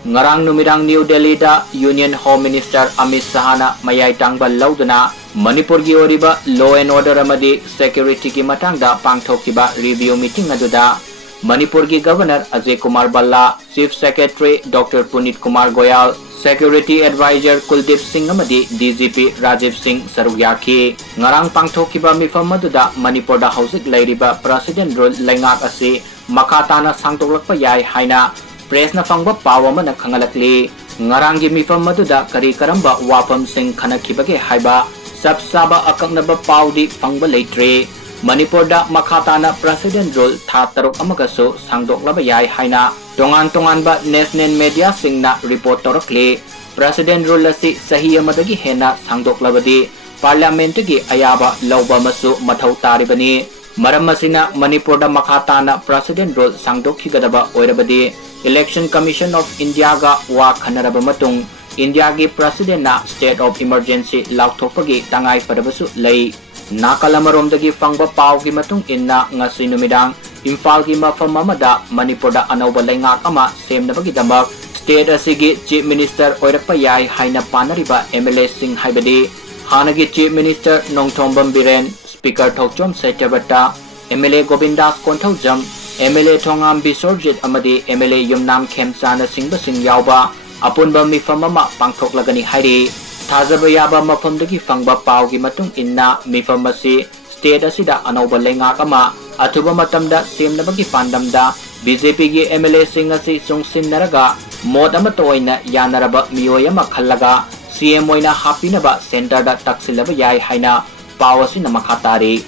Ngarang numidang New Delhi da Union Home Minister Amit Shahana mayai tangba lauduna Manipur gi oriba law and order amadi security ki matangda pangthokiba review meeting aduda Manipur gi Governor Ajay Kumar Balla, Chief Secretary Dr. Punit Kumar Goyal, Security Advisor Kuldeep Singh amadi DGP Rajiv Singh Sarugyaki ngarang pangthokiba mifam aduda Manipur da hausik lairiba President rule laingak asi makatana sangtoklakpa yai haina press na fangba pawa mana khangalakli ngarang gi mifam aduda kari karamba wafam sing khanakibage haiba sabsaba akaknaba pawdi fangba leitre Manipur da makatana President rule tha taruk amagaso sangdoklaba yai haina tongan ba national media singna report torakli President rule asi sahi amadagi hena sangdoklabadi Parliament gi ayaba lawba masu mathau taribani maram masina Manipur da makatana President rule sangdokhigadaba oirabadi Election Commission of India ga wa khanaraba matung India gi President na state of emergency lauthopagi tangai fadabasu lei Nakalamarom-dagi fangba pau gi matung inna ngasi numidang Imphal gi mafam amada Manipur da anauba laingak ama semnabagi damak state asigi Chief Minister oirakpa yai haina panariba MLA Singh haibadi hanagi Chief Minister Nongthombam Biren Speaker Thokchom Saityabatta MLA Govindas Konthaujam MLA Thongam Bisorjit amadi MLA Yumnam Khemchana Singba Singh yauba apunba mifam ama pangthoklagani hairi Thajaba yaba mafamdagi fangba pau gi matung inna mifam asi state asida anauba laingak ama athuba matamda semnabagi pandamda BJP gi MLA Singh asi sungsinnaraga mod ama toina yanaraba miyoi ama khallaga CM oina hapinaba center da taksilaba yai haina pau asina makhatari